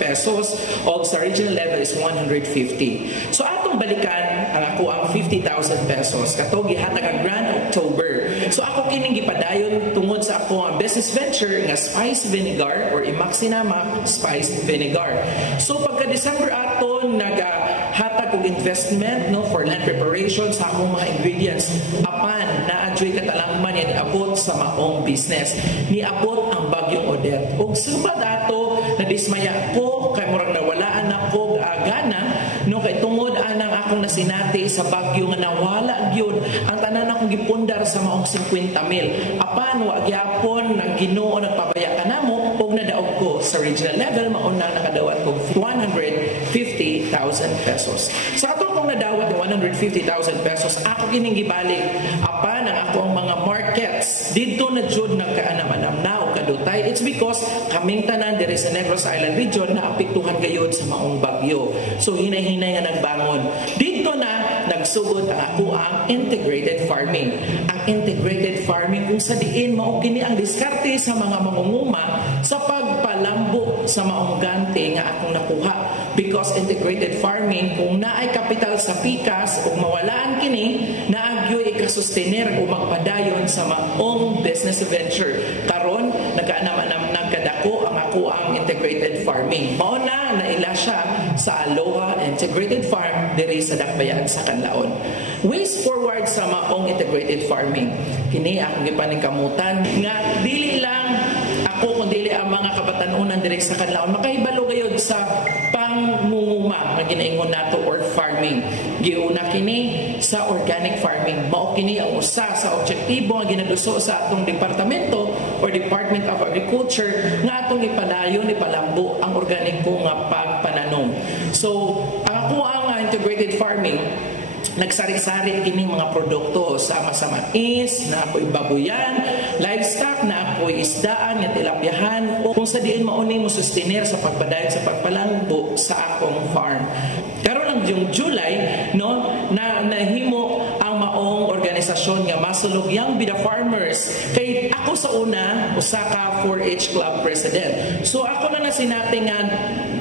pesos o sa regional level is 150. So atong balikan ang ako ang 50,000 pesos kato gihatag ang Grand October. So ako kining gipadayon tungod sa ako ang business venture nga spice vinegar or MMAC Sinamak Spice Vinegar. So pagka December aton nagahatag og investment no for land preparation sa akong mga ingredients, apan na-enjoy katalangman yan abot sa maong business. Niabot ang bagyong Odette. Og sumad ato na dismaya ko kay murag nawalaan ako gana no kay tungod anang akong nasinati sa bagyo nga nawala gyud ang tanan akong gipundar sa maong 50,000. Apan wa gyapon nang Ginoo nagpabaya kanamo og daog ko sa regional level, mauna nakadawat ko 150,000 pesos. Sa ato kong nadawat ng 150,000 pesos, ako kining gibalik. Apan ang ako ang mga markets, dito na jud nagkaanam-anam na o kadutay. It's because kaming tanan diri sa Negros Island region na apektuhan gayud sa maong bagyo. So hinay-hinay nga nagbangon. Dito na nagsugod ang ako ang integrated farming. Ang integrated farming kung sa diin mao kini ang diskarte sa mga mangunguma sa pagpalambo sa maong gante nga akong nakuha. Because integrated farming kung naay kapital sa pikas ug mawalaan kini naagyo ikasustener o magpadayon sa maong business venture. Karon nagaanam-anam nagkadako ang ako ang integrated farming. Mao na naila siya sa Aloha Integrated Farm diri sa Dakbayan sa Canlaon. Ways forward sa maong integrated farming. Kini akong gipaningkamutan nga dili lang ako kundi ang mga kabatanunan diri sa Canlaon makahibalo gayud sa pangunguma nga ginaingon nato or farming. Giuna kini sa organic farming. Mao kini ang usa sa objektibo nga ginaduso sa atong departamento or Department of Agriculture nga atong ipadayon ipalambo ang organiko nga pagpananom. So, ako ang integrated farming nagsari-sari kini mga produkto sama sa mais, na ako'y babuyan, livestock, na ako'y isdaan, nga tilapyahan, o kung sa diin mauni mo sustenir sa pagpadayon sa pagpalambo sa akong farm. Karon ang yung July, no, na nahimo ang maong organisasyon nga masulog yang Bida Farmers. Kay ako sa una, usa ka 4-H Club President. So ako na sinatingan,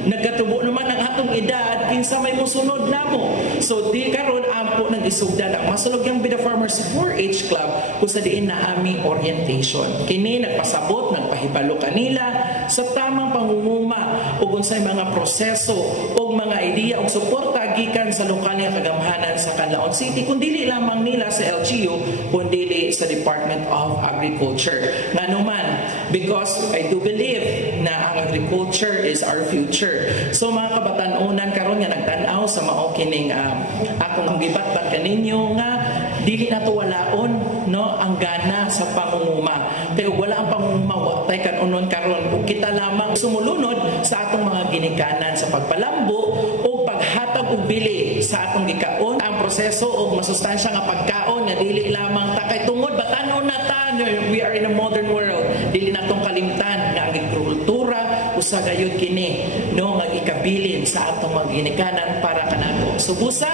nagkatubo naman ang atong edad, kinsa may musunod na mo. So di karon ampo nang isugdan ang masulog yang Bida Farmers 4-H Club kung sa diin na aming orientation. Kini nagpasabot, nagpahibalo kanila sa tamang pangunguma ug unsay mga proseso ug mga ideya ug suporta gikan sa lokal nga kagamhanan sa Canlaon City kun dili lamang nila sa LGU kundi sa Department of Agriculture. Nganuman, because I do believe na ang agriculture is our future. So mga kabatanunan karon nga nagtan-aw sa mao kining akong gibatbat kaninyo nga dili na to walaon no ang gana sa pangunguma. Kay wala ang pangunguma watay kanunon karon ug kita lamang sumulunod sa atong mga ginikanan sa pagpalambo o paghatag og bili sa atong gikaon ang proseso og masustansya nga pagkaon nga dili lamang ta kay tungod batanon na ta we are in a modern world dili natong kalimtan nga ang agrikultura usa gayud kini no nga ikabilin sa atong mga ginikanan para kanato. So busa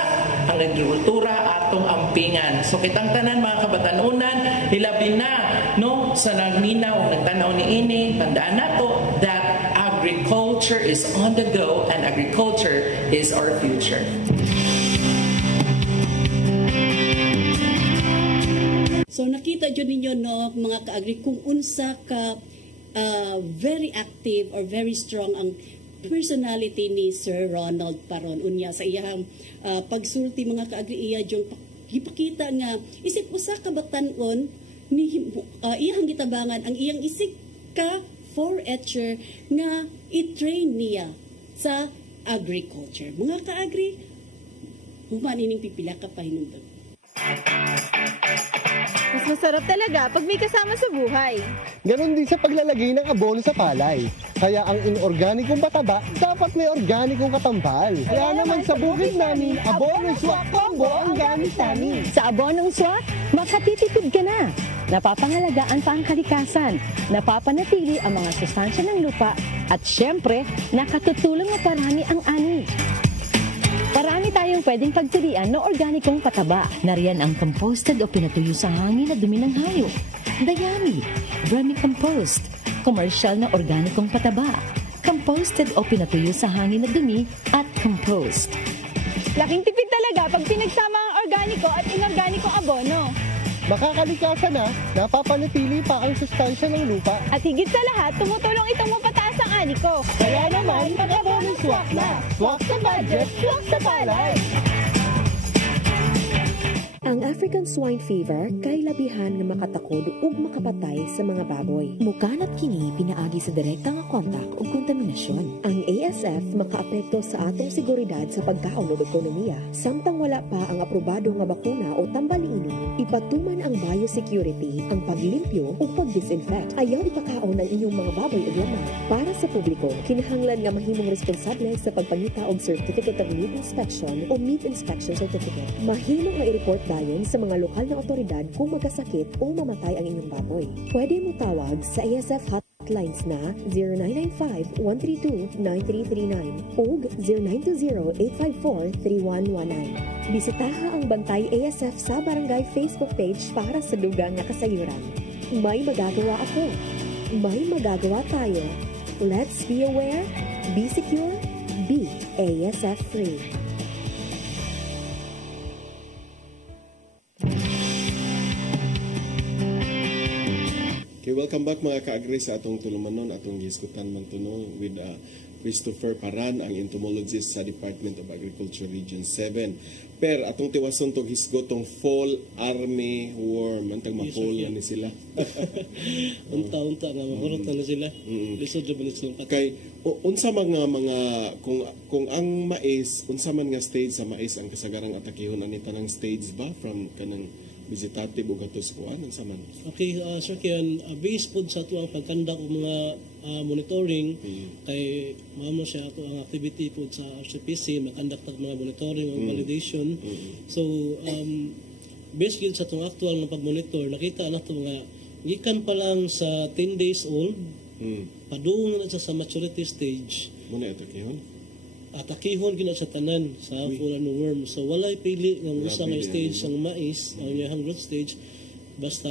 ang agrikultura atong ampingan. So kitang tanan mga kabatanunan hilabi na no sa nagminaw nagtanaw niini tandaan nato that agriculture is on the go and agriculture is our future. So nakita dyan ninyo no mga kaagri kung unsa ka very active or very strong ang personality ni Sir Ronald Paron unya sa iyang pagsulti mga kaagri iya jung gipakita nga isip usa ka batan-on ni iyang gitabangan ang iyang isig ka 4-H'er nga i-train niya sa agriculture. Mga kaagri, humanining pipila ka pa hinundod. Mas masarap talaga pag may kasama sa buhay. Ganon din sa paglalagay ng abono sa palay. Kaya ang inorganikong pataba, dapat may organikong katambal. Kaya naman sa bukid namin, Abonong Swak Combo ang gamit namin. Sa Abonong Swak, makatitipid ka na. Napapangalagaan pa ang kalikasan, napapanatili ang mga sustansya ng lupa, at syempre, nakatutulong na parami ang ani. Parami tayong pwedeng pagtirian na organikong pataba. Nariyan ang composted o pinatuyo sa hangin na dumi ng hayop, dayami, vermicompost, commercial na organikong pataba, composted o pinatuyo sa hangin na dumi, at compost. Laking tipid talaga pag pinagsama ang organiko at inorganikong abono. Makakalikasan na, napapanatili pa ang sustansya ng lupa. At higit sa lahat, tumutulong itong mapataas ang ani ko. Kaya naman, mag-Abonong Swak na. Swak sa budget, swak sa palay. Ang African swine fever kay labihan nga makatakod ug makapatay sa mga baboy. Mukanat kini pinaagi sa direkta nga kontak ug kontaminasyon. Ang ASF makaapekto sa atong seguridad sa pagkaon ug ekonomiya. Samtang wala pa ang aprobado nga bakuna o tambaliini, ipatuman ang biosecurity, ang paglimpyo ug pagdisinfect. Ayaw ipakaon ang inyong mga baboy ug lamang. Para sa publiko, kinahanglan nga mahimong responsable sa pagpangita og Certificate of Meat Inspection o Meat Inspection Certificate. Mahimong ma-report dayon sa mga lokal na otoridad kung magkasakit o mamatay ang inyong baboy. Pwede mo tawag sa ASF hotlines na 0995-132-9339 ug 0920-854-3119. Bisitaha ang Bantay ASF sa Barangay Facebook page para sa dugang nga kasayuran. May magagawa ako. May magagawa tayo. Let's be aware, be secure, be ASF free. Okay, welcome back mga ka-agri sa atong tulumanon, atong giskutan man tuno with Christopher Paran, ang entomologist sa Department of Agriculture Region 7. Per, atong tiwason tong hisgot tong fall army worm. Antang ma-fall na ni sila. Unta-unta na, mahurot na sila. Lisod yung balit silang patay. Kay, unsa mga kung ang mais, unsa man nga stage sa mais ang kasagarang atakihon, ani tanang stage ba? From kanang vegetative o gatos kuan, unsa man? Okay, Sir Kian, based po sa ito ang pagkandak o mga monitoring, kay maamo siya ito ang activity po sa RCPC, makandak ng mga monitoring o validation. So, based yun sa itong actual na pag-monitor, nakita na ito mga gikan pa lang sa 10 days old, padung na siya sa maturity stage. Muna atakihon? Atakihon gina sa tanan sa fall army worm. So walay pili ng usa nga stage ang mais, ang iyang growth stage, basta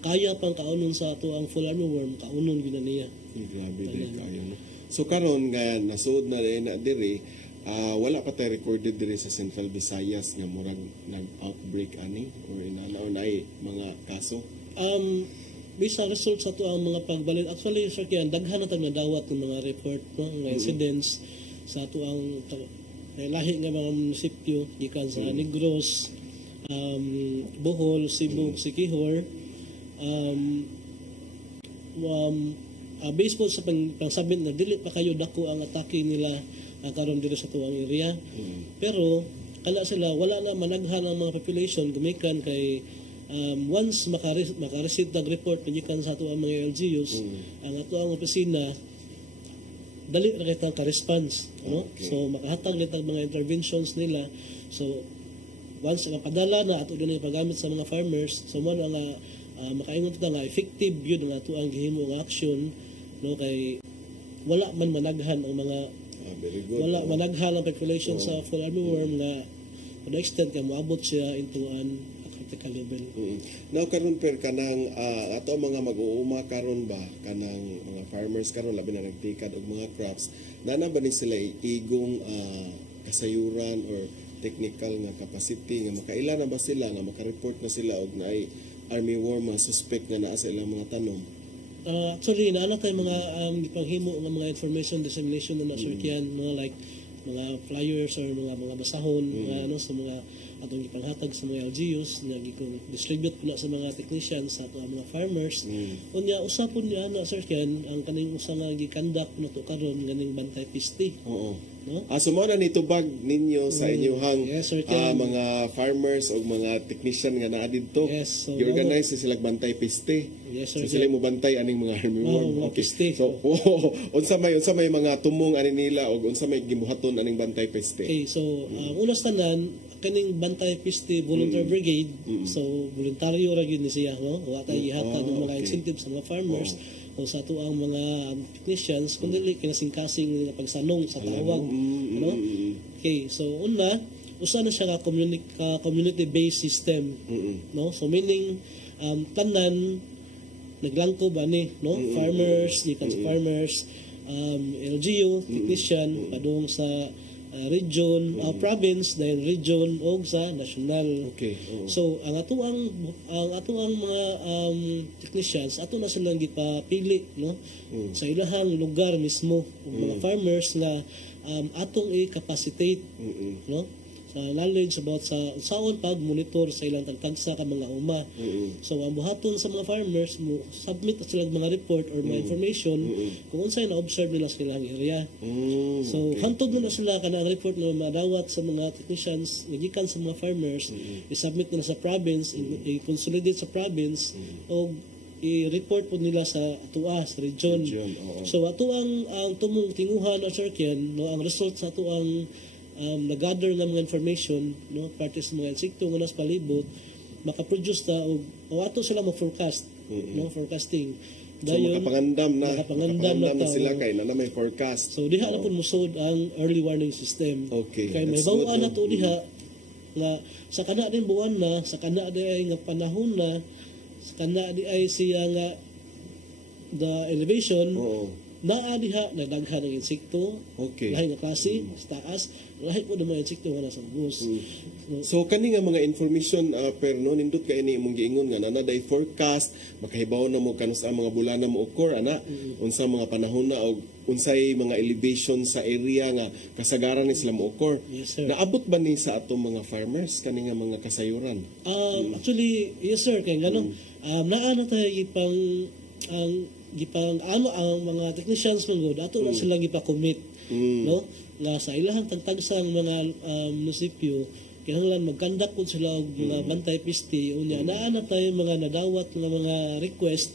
kaya pang kaunon sa ato ang fall army worm, kaunon gina niya. Grabe din kayo, no? So karon nga nasuod na rin na diri, wala pa tayo recorded diri sa Central Visayas nga murag nag-outbreak ani or inanaunay mga kaso. Bisa result sa to ang mga pagbalin. Actually, Sir Kian, daghan na tayo nadawat ng mga report, no, mga incidents sa ato ang lahi nga mga munisipyo gikan sa Negros, Bohol, Cebu, Siquijor. Based po sa pangsabit na dili pa kayo dako ang atake nila karon dito sa tuwang area. Pero kala sila wala na managhan ang mga population gumikan kay once makareceive ng report gikan sa tuwang mga LGUs, ang ato ang opisina dali na kitang ka-response, no? So makahatag nitang mga interventions nila. So once mapadala na ato din paggamit sa mga farmers, so mo nga makaingon ta nga effective yun ang ato ang gihimo nga action, no, kay wala man managhan ang mga wala managhan ang population sa fall army worm nga to the extent nga moabot siya into an critical level. Now karon per kanang ato mga mag-uuma karon ba kanang mga farmers karon labi na nagtikad og mga crops, nana ba ni sila igong kasayuran or technical nga capacity nga makaila na ba sila nga maka-report na sila og naay army worm suspect nga naa sa ilang mga tanom? Actually, naala tayo mga ipanghimo nga mga information dissemination na Sir Kian, no, like mga flyers or mga basahon, mga ano sa mga atong ipanghatag sa mga LGUs nga distribute na sa mga technicians sa mga farmers. Unya usapon niya na Sir Kian ang kaning usa nga gikandak nato karon ganing bantay piste. Oo. No? Sumo na nitubag ninyo sa inyong mga farmers o mga technician nga naa didto. Yes, so i-organize sila bantay piste. Yes, so sila mo bantay aning mga army worm. Okay. So unsa may mga tumong ani nila o unsa may gibuhaton aning bantay piste. Okay, so unas tanan kaning bantay piste volunteer brigade, so voluntaryo ra gyud ni siya, no? Wa tay gihatag ng mga incentives sa mga farmers o sa ato ang mga technicians kundi kinasingkasing nga pagsanong sa tawag, no? Okay, so una usa na siya nga community based system, no? So meaning tanan naglangkob ani, no? Farmers, gikan sa farmers, LGU technician padung sa region, province, dahil region o sa national. Okay. So ang ato ang mga technicians ato na silang gipapili, no, sa ilahang lugar mismo mga farmers na atong i-capacitate, no. knowledge about sa saon pag monitor sa ilang tagtagsa ka mga uma. So ang buhaton sa mga farmers mo submit na sila mga report or mga information kung unsay na observe nila sa ilang area. So hantod na sila kana ang report na madawat sa mga technicians gikan sa mga farmers, i-submit nila sa province, i-consolidate sa province o i-report po nila sa atua sa region. So ato ang tumong tinguhan o circuit ang result sa ato ang nag-gather ng mga information parte sa mga insekto nga nas palibot makaproduce ta o ato sila mo-forecast forecasting. So makapangandam na sila kay na may forecast. So diha na pud musod ang early warning system. Kay may bawaan na to diha nga sa kana din buwan na sa kana di ay nga panahon na sa kana di ay siya nga the elevation naa diha nagdaghan ng insekto lahi nga klase sa taas lahi po ng mga insekto nga nasa bus. So kani nga mga information per no nindot kay ini imong giingon nga nana day forecast makahibaw na mo kanus ang mga bulan na mo occur ana unsa mga panahon na og unsay mga elevation sa area nga kasagaran ni sila mo occur. Naabot ba ni sa atong mga farmers kani nga mga kasayuran? Actually yes sir kay nganong naa na tayo ipang ang mga technicians mo ato na sila gipa-commit no nga sa ilahang tagtagsang mga munisipyo kinahanglan mag-conduct po sila og mga bantay piste unya naa na tayo mga nadawat nga mga request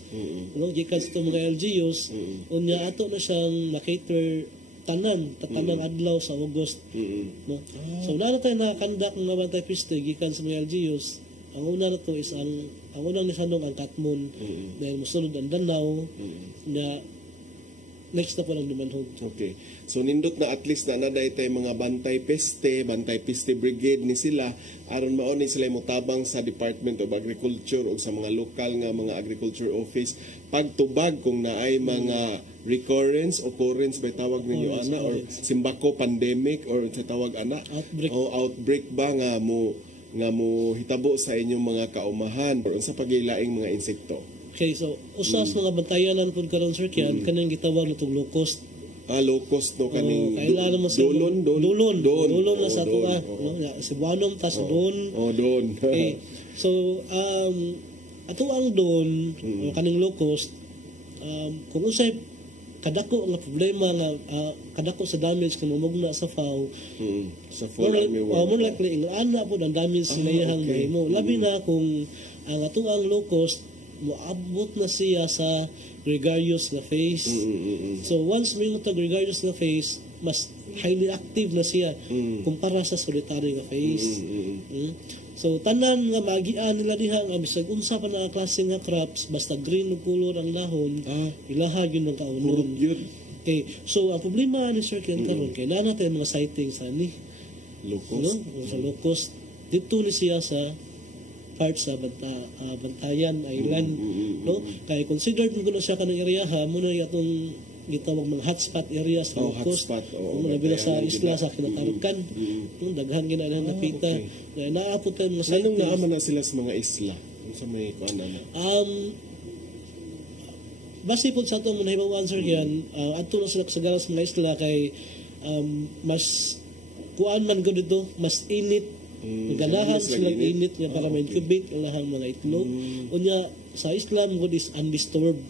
gikan sa mga LGUs unya ato na siyang na-cater tanan adlaw sa August no so naa na tayo na-conduct nga bantay piste gikan sa mga LGUs. Ang una na to is ang unang nisanong ang Katmon dahil musunod ang Danau na next na po lang Dumanhog. Okay. So nindot na at least na naday tay mga bantay peste brigade ni sila aron mao ni sila motabang sa Department of Agriculture o sa mga lokal nga mga agriculture office pagtubag kung naay mga occurrence by tawag ninyo ana or simbako pandemic or sa tawag ana outbreak ba nga mo hitabo sa inyong mga kaumahan or sa pagilaing mga insekto. Okay, so usas mga bantayanan pud karon sir kyan kanang gitawag natong locust. Locust no kaning kailangan mo sa dulon na sa ato si buanom ta sa don. Don. Okay. So ato ang don kaning locust kung usay kadako nga problema nga kadako sa damage kung mamugna sa FAO sa more likely ana po ang damage sila yang mahimo labi na kung ang ato ang locust moabot na siya sa gregarious nga phase. So once may ito gregarious nga phase mas highly active na siya kumpara sa solitary nga phase. So tanan nga magian nila diha nga bisag unsa pa na klase nga crops basta green ug color ang dahon ilaha gyud ang kaunon. Okay, so ang problema ni Sir Ken karon kay na natin mga sightings ani locust sa locust dito ni siya sa part sa Bantayan Island no kay considered mo kuno siya kanang area ha mo na atong gitawag mga hotspot areas sa coast nabila sa isla sa Kinatarukan daghan gina na napita na naapot ang mga anong naaman na sila sa mga isla sa may kuan na base po sa itong nahibawan sir yan adto na sila kasagaran sa mga isla kay mas kuan man gud dito mas init ganahan silang init nga para ma-incubate ang lahang mga itlog unya sa Islam good is undisturbed.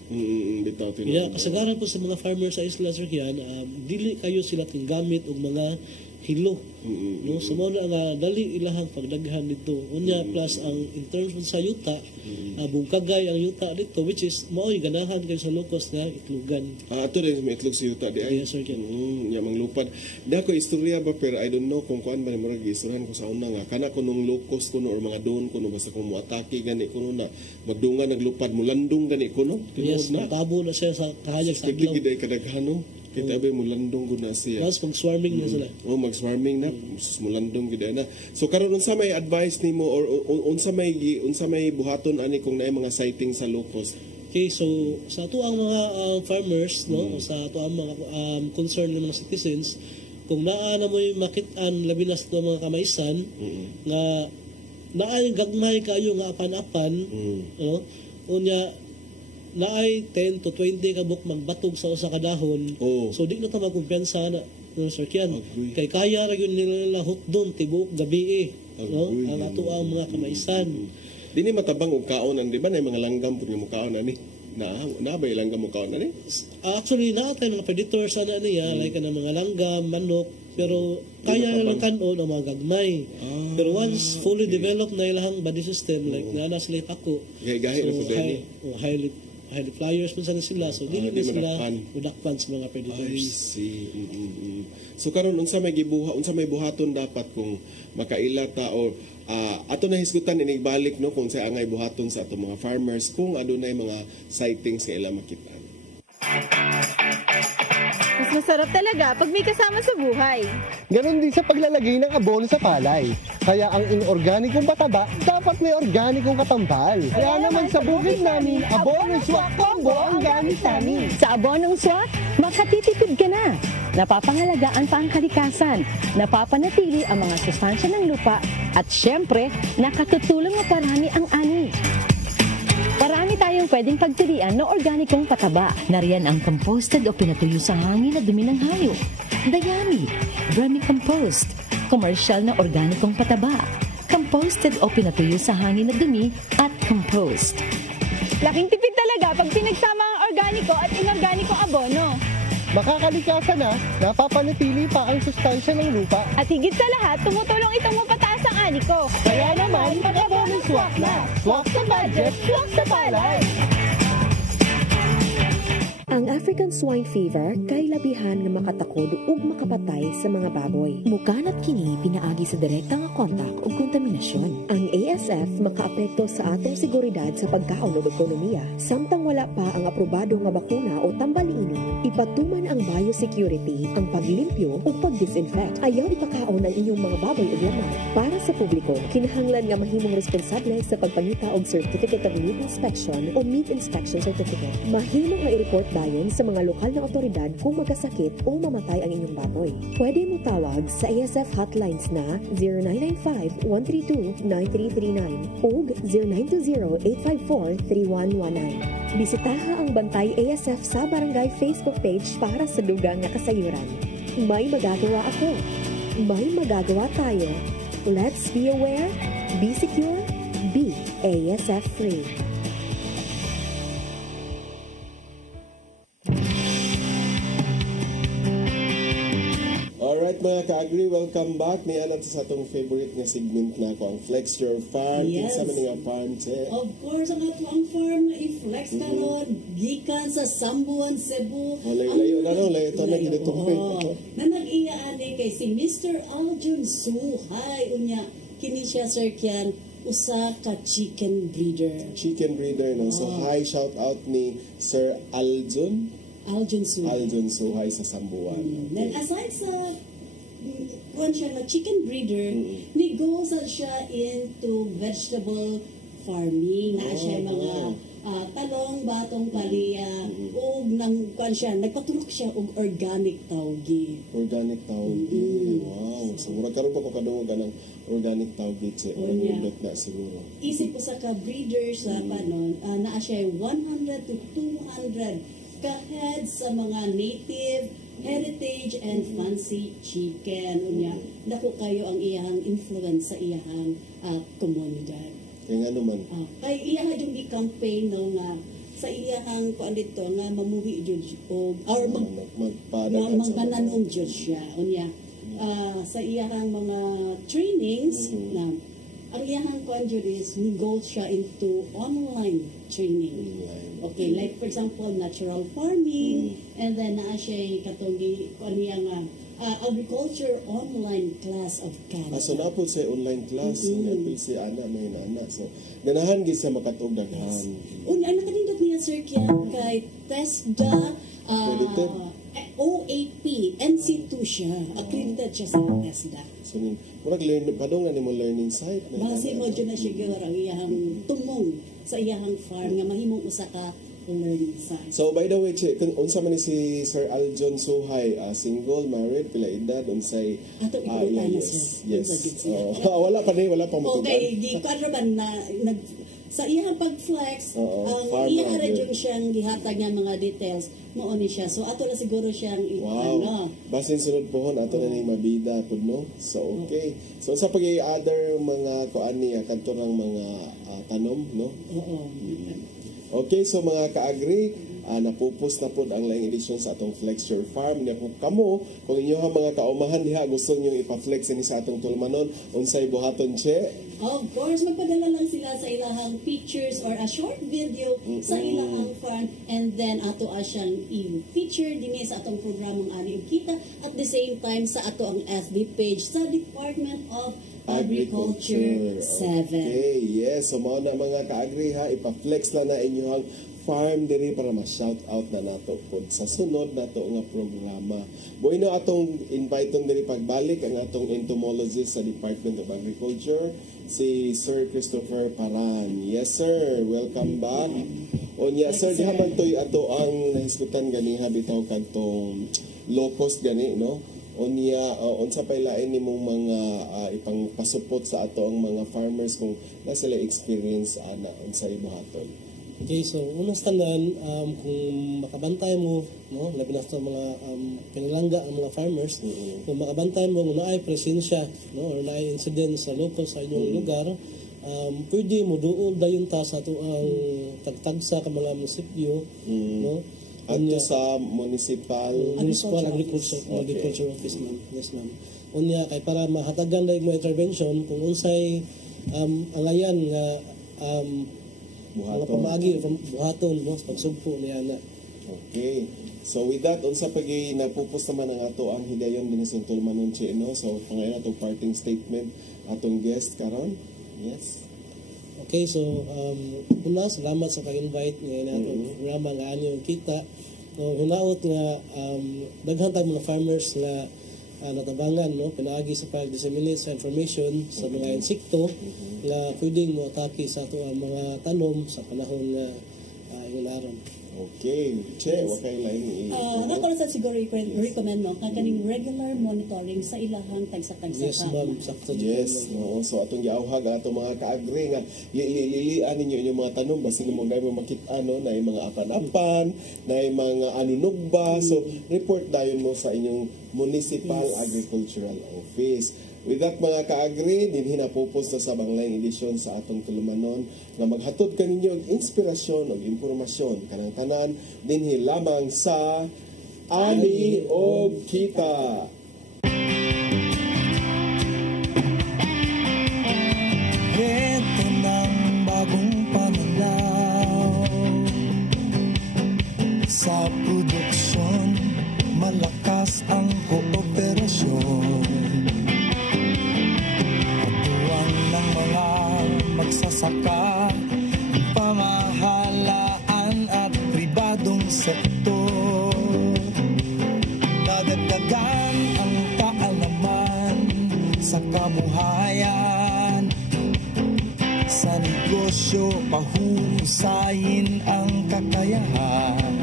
Kasagaran po sa mga farmers sa isla sir yan dili kayo sila tinggamit og mga hilo no so mo na nga dali ilahang pagdaghan dito unya plus ang in terms sa yuta bungkagay ang yuta dito which is mao'y ganahan kayo sa locust nga itlogan ato rin may itlog sa yuta di ay yes sir yamang lupad dako istorya ba pero I don't know kung kuan ba ni murag istoryahan ko sa una nga kana kunong locust kuno or mga doon kuno basta kung moatake gani kuno na magdungan naglupad mulandong gani kuno yes tabo na siya sa kahayag sa adlaw giday kadaghanon kita ba mulandong gud na siya mas mag-swarming na sila mag-swarming na mulandong gid na so karon unsa may advice nimo or unsa may buhaton ani kung naay mga sighting sa locust. Okay, so sa ato ang mga farmers no sa ato ang mga concern ng mga citizens kung naa na mo'y makit-an labi na sa mga kamaysan nga naay gagmay kayo nga apan-apan no unya naay 10 to 20 kabuk magbatog sa usa ka dahon so di na ta magkumpiyansa na Sir Kian. Kay kaya ra gyud nila hukdon tibuok gabi no? Ang ato ang mga kamaisan. Dini matabang og kaonan, di ba na mga langgam pud mo kaonan ni? Na ba langgam mo kaonan ni? Actually naatay mga predators ana niya like kanang mga langgam, manok, pero kaya lang kanon ang mga gagmay. Pero once fully developed na ilang body system like na sila ako. Gahi na pud ni. Highly flyers man sila, so dili na sila udakpan sa mga predators. I see. So karon unsa may buhaton dapat kung makaila ta o ato na hisgutan inigbalik no kung sa angay buhaton sa ato mga farmers kung adunay mga sightings nga ila makita. Mas masarap talaga pag may kasama sa buhay. Ganon din sa paglalagay ng abono sa palay. Kaya ang inorganikong pataba, dapat may organikong katambal. Kaya naman sa bukid namin, Abono Swak Combo ang gamit namin. Sa Abonong Swak, makatitipid ka na. Napapangalagaan pa ang kalikasan, napapanatili ang mga sustansya ng lupa, at syempre, nakatutulong na parami ang ani. Marami tayong pwedeng pagpilian na organikong pataba. Nariyan ang composted o pinatuyo sa hangin na dumi ng hayop, dayami, vermicompost, commercial na organikong pataba, composted o pinatuyo sa hangin na dumi, at compost. Laking tipid talaga pag pinagsama ang organiko at inorganikong abono. Makakalikasan na, napapanatili pa ang sustansya ng lupa. At higit sa lahat, tumutulong itong mapataas ang ani ko. Kaya naman, mag-Abono Swak na. Swak sa budget, swak sa palay. Ang African swine fever kay labihan nga makatakod ug makapatay sa mga baboy. Mukanat kini pinaagi sa direkta nga kontak ug kontaminasyon. Ang ASF makaapekto sa atong seguridad sa pagkaon ug ekonomiya. Samtang wala pa ang aprobado nga bakuna o tambaliini, ipatuman ang biosecurity, ang paglimpyo ug pagdisinfect. Ayaw ipakaon ang inyong mga baboy ug lamang. Para sa publiko, kinahanglan nga mahimong responsable sa pagpangita og Certificate of Meat Inspection o Meat Inspection Certificate. Mahimong ma-report dayon sa mga lokal na otoridad kung magkasakit o mamatay ang inyong baboy. Pwede mo tawag sa ASF hotlines na 0995-132-9339 o 0920-854-3119. Bisitaha ang Bantay ASF sa Barangay Facebook page para sa dugang nga kasayuran. May magagawa ako. May magagawa tayo. Let's be aware, be secure, be ASF free. Alright mga ka-agri, welcome back. Niyan natin sa atong favorite na segment na ako, ang Flex Your Farm. Yes. Kinsa man nga farm, che? Of course, ang ato ang farm na i-flex karon gikan sa Sambuan, Cebu. Layo na no, layo to na dito. Na nag-iyaan kay si Mr. Aljun Suhay. Unya, kini siya, Sir Kian, usa ka chicken breeder. Chicken breeder, no? So, hi, shout out ni Sir Aljun Suhay sa Sambuan. Then aside sa kung siya na chicken breeder, ni-go siya into vegetable farming. Na siya mga talong, batong, palya, o nagpatulok siya og organic tawgi. Organic tawgi. Wow. So, mura karon pa ko kadungog ng organic tawgi, che. O nindot na siguro. Isip ko sa ka-breeder sa panon, na siya 100 to 200 ka-head sa mga native, heritage, and fancy chicken. Unya, dako kayo ang iyang influence sa iyang komunidad. Kaya nga naman. Kay iyang yung i-campaign no, nga sa iyang kuan dito nga mamuhi jud o or magpananong jud siya. Unya, sa iyang mga trainings na ang iyang kuan jud is ni-go siya into online training. Okay, like for example, natural farming, and then naa siya katong niya nga agriculture online class of Canada. So na po sa online class, si Ana, may nana. So, ganahan gid sa makatog daghan. Unya, nakanindot niya, Sir Kian, kay TESDA, OAP, NC2 siya. Accredited siya sa TESDA. So, murag padong na ni mo learning site. Base mo dyan na siya gawar ang iyang tumong sa iyang farm nga mahimong usa ka learning site. So by the way, che, unsa man ni si Sir Aljun Suhay, single, married, pila edad, unsay yes. Wala pa ni, wala pa mo. Okay, di kadro ba na sa iyang pag-flex, ang farmer iyang yun. yung siyang gihatag nga mga details, mao ni siya. So ato na siguro siyang Wow. Basin sunod pohon ato na ning mabida pud no. So okay. So sa pag-i-other mga kuan niya kadto ng mga tanom no. Okay, so mga ka-agri, napupos na po ang laing edisyon sa atong Flex Your Farm. Niya kung kamo, kung inyo mga kaumahan diha gusto niyo ipa-flex ini sa atong tulmanon, unsay buhaton che? Of course, magpadala lang sila sa ilahang pictures or a short video sa ilahang farm, and then ato siyang i-feature din sa atong programang Ani ug Kita, at the same time sa ato ang FB page sa Department of Agriculture 7. Okay, yes. So mga na mga ka-agri ha, ipa-flex lang na inyong farm diri para ma-shout out na nato pod sa sunod nato nga programa. Bueno atong inviteon diri pagbalik ang atong entomologist sa Department of Agriculture, si Sir Christopher Paran. Yes sir, welcome back. Onya sir, diha man toy ato ang nahisgutan ganiha bitaw kadtong locust gani no. Onya unsa pay lain nimong mga ipang pasupot sa ato ang mga farmers kung na sila experience ana unsa ibuhaton. Okay, so unang standaan, kung makabantay mo, no, labi na sa mga pinalangga ang mga farmers, kung makabantay mo kung naay presensya, no, or naay incident sa local sa inyong lugar, pwede mo doon dayon ta sa ito ang tagtagsa ka mga munisipyo, no? Adto sa municipal agriculture office, ma'am. Yes, ma'am. Unya kay para mahatagan dahil mo intervention kung unsay angayan nga mga pamagi buhaton mo sa pagsugpo niya na. Okay. So with that, unsa pagi napupos naman ang ato ang higayon din sa tulmanon che no. So pangayon atong parting statement atong guest karon. Yes. Okay, so una salamat sa pag-invite ngayon atong programa nga Ani ug Kita. No, hinaot nga daghan tayong mga farmers nga natabangan no pinaagi sa pag-disseminate sa information sa mga insekto nga pwedeng mo-atake sa ato ang mga tanom sa panahon nga ingularon. Okay. Che, wakay lain ako na sa siguro recommend mo kaning regular monitoring sa ilahang tagsa-tagsa. Yes, ma'am. Sakto. Yes. No. So atong giawhag ato mga ka-agri nga ililian ninyo inyong mga tanom basin mo gay mo makita no na mga apan-apan, na mga aninugba. So report dayon mo sa inyong Municipal Agricultural Office. With that mga ka-agri, din hinapupos na sa banglaing edisyon sa atong tulumanon na maghatod kaninyo og inspirasyon o impormasyon kanang tanan dinhi lamang sa Ani ug Kita. Ito ng bagong pananaw sa produksyon, malakas ang kooperasyon. Katuwang ng mga magsasaka, pamahalaan at pribadong sektor. Dadagdagan ang kaalaman sa kabuhayan. Sa negosyo, pahuhusayin ang kakayahan.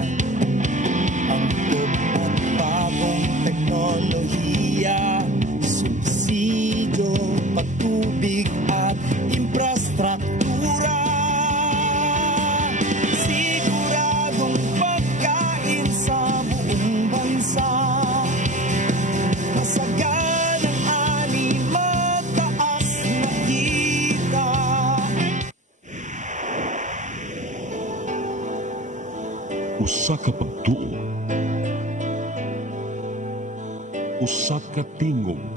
Angkop at bagong teknolohiya, subsidyo, patubig at infrastruktura. Siguradong pagkain sa buong bansa. Masagan ang ani, mataas na kita. Usa ka pagtuo, usa ka tingog.